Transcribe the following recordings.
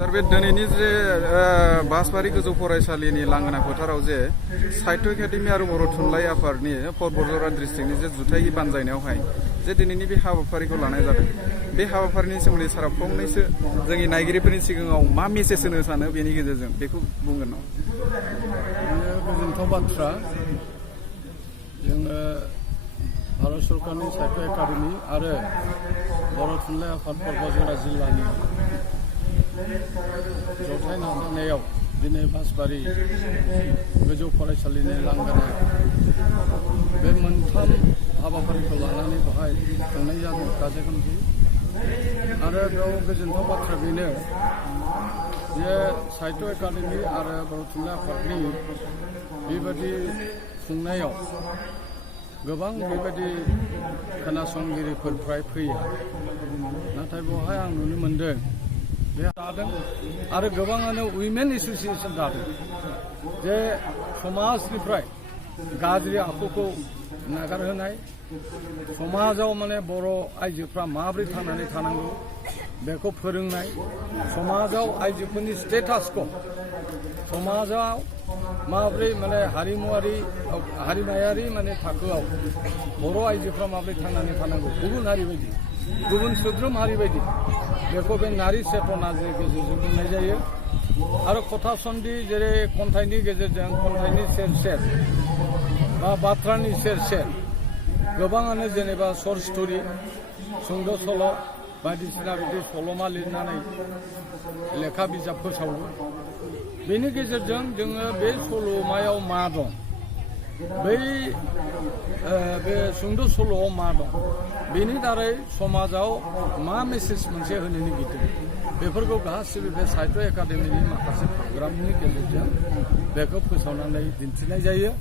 सार बे दिनैनि जे बासबारि गोजौ फरायसालिनि लांगोना फोथाराव जे साहित्य एकाडेमि आरो बर' थुनलाइ आफादनि बरजरा डिस्ट्रिक्टनि जे जुथाइ बानजायनायावहाय जे दिनैनि बे हाबाफारिखौ लानाय जादों बे हाबाफारिनि सोमोन्दै सारा फंनैसो जोंनि नायगिरिफोरनि सिगाङाव मा मेसेज होनो सानो बेनि गेजेरजों बेखौ बुंगोन नामा? गोजोनथाव बाथ्रा जोङो भारत सरकारनि साहित्य एकाडेमि आरो बर' थुनलाइ आफाद बरजरा जिल्लानि जथाइ नाजानायाव दिनै बासबारि गोजौ फरायसालिनि लांगोनायाव बे मोनथाम हाबाफारिखौ लानानै बेवहाय खुंनाय जादों गाजा गोमजायै आरो बेयाव गोजोनथाव बाथ्रा बेनो जे साहित्य एकाडेमि आरो बर' थुनलाइ आफादनि बेबायदि खुंनायाव गोबां बेबायदि खोनासंगिरिफोर फ्राय फैया नाथाय बेवहाय आं नुनो मोनदों बे दादों आरो गोबाङानो उइमेन एस'सिएसन दादों जे समाजनिफ्राय गाज्रि आखुखौ नागारहोनाय समाजाव माने बर' आइजोफ्रा माबोरै थांनानै थानांगौ बेखौ फोरोंनाय समाजाव आइजोफोरनि स्टेटासखौ समाजाव माबोरै माने हारिमायारि माने थाखोआव बर' आइजोफ्रा माबोरै थांनानै थानांगौ गुबुन हारि बायदि गुबुन सोद्रोम हारि बायदि बेखौ बे नारी चेतनानि गेजेरजों बुंनाय जायो आरो कथा सन्धि जेरै खन्थाइनि गेजेरजों खन्थाइनि सेर सेर बा बाथ्रानि सेर सेर गोबाङानो जेनेबा शर्ट स्ट'रि सुंद' सल' बायदिसिना बिदि सल'मा लिरनानै लेखा बिजाब फोसावो बेनि गेजेरजों जोङो बे सल'मायाव मा दं बे सुंद' सल'आव मा दं बेनि दारै समाजाव मा मेसेज मोनसे होनो नागिरदों बेफोरखौ गासिबो बे साहित्य एकाडेमिनि माखासे प्रग्रामनि गेजेरजों बेखौ फोसावनानै दिन्थिनाय जायो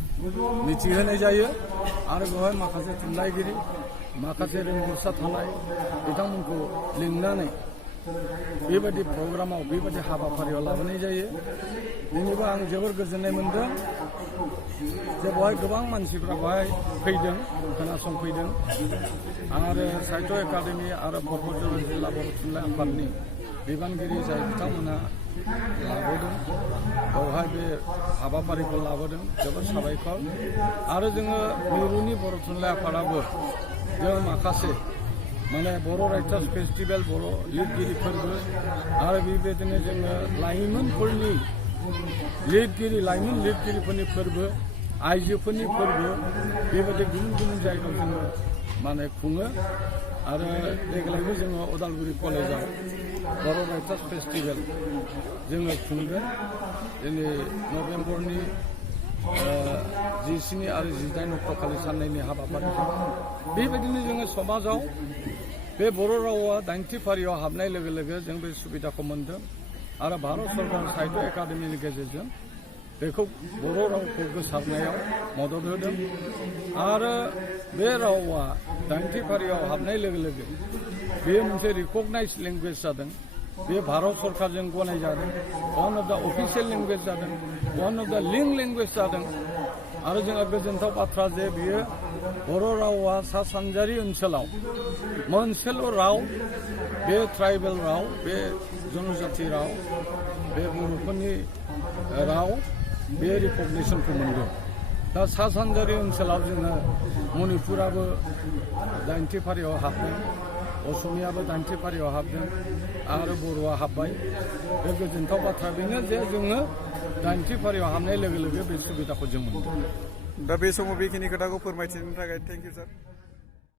मिथिहोनाय जायो आरो बेवहाय माखासे थुनलाइगिरि माखासे रोंगौसा थानाय बिथांमोनखौ लिंनानै बेबायदि प्रग्रामाव बेबायदि हाबाफारियाव लाबोनाय जायो दिनैबो आं जोबोर गोजोननाय मोन्दों जे बेवहाय गोबां मानसिफ्रा बेवहाय फैदों खोनासंफैदों आरो साहित्य एकाडेमि आरो बरजरा जिल्ला बर' थुनलाइ आफादनि बिबानगिरि जाय बिथांमोना लाबोदों बेवहाय बे हाबाफारिखौ लाबोदों जोबोद साबायखर आरो जोङो मिरुनि बर' थुनलाइ आफादाबो जों माखासे माने बर' राइटार्स फेस्टिभेल बर' लिरगिरि फोरबो आरो बेबायदिनो जोङो लाइमोन लिरगिरिफोरनि फोरबो आइजोफोरनि फोरबो बेबायदि गुबुन गुबुन जायगायाव जोङो माने खुङो आरो देग्लायबो जोङो उदालगुरि कलेजाव बर' राइटार्स फेस्टिभेल जोङो खुंगोन दिनै नभेम्बरनि 17 आरो 18 अक्ट'खालि साननैनि हाबाफारि बेबायदिनो जोङो समाजाव बे बर' रावा 90 फारियाव हाबनाय लोगो लोगो जों बे सुबिदाखौ मोन्दों आरो भारत सरकार साहित्य एकाडेमिनि गेजेरजों बेखौ बर' रावखौ गोसारनायाव मदद होदों आरो बे रावा 90 फारियाव हाबनाय लोगो लोगो बेयो मोनसे रिकगनाइज लेंगुवेज जादों बे भारत सरकारजों गनायजादों वान अफ द अफिसियेल लेंगुवेज जादों वान अफ द लिंक लेंगुवेज जादों आरो जोंहा गोजोनथाव बाथ्रा जे बियो बर' रावा सा सानजारि ओनसोलाव मोनसेल' राव बे ट्राइबेल राव बे जनजाति राव बे बर'फोरनि राव बे रिकगनिसनखौ मोनदों दा सा सानजारि ओनसोलाव जोङो मणिपुराबो 90 फारियाव हाबदों असमियाबो 90 फारियाव हाबदों आरो बर'आ हाबबाय बे गोजोनथाव बाथ्रा बेनो जे जोङो 90 फारियाव हाबनाय लोगो लोगो बे सुबिदाखौ जों मोनदों दा बे समाव बेखिनि खोथाखौ फोरमायथिनो थाखाय थेंक इउ सार।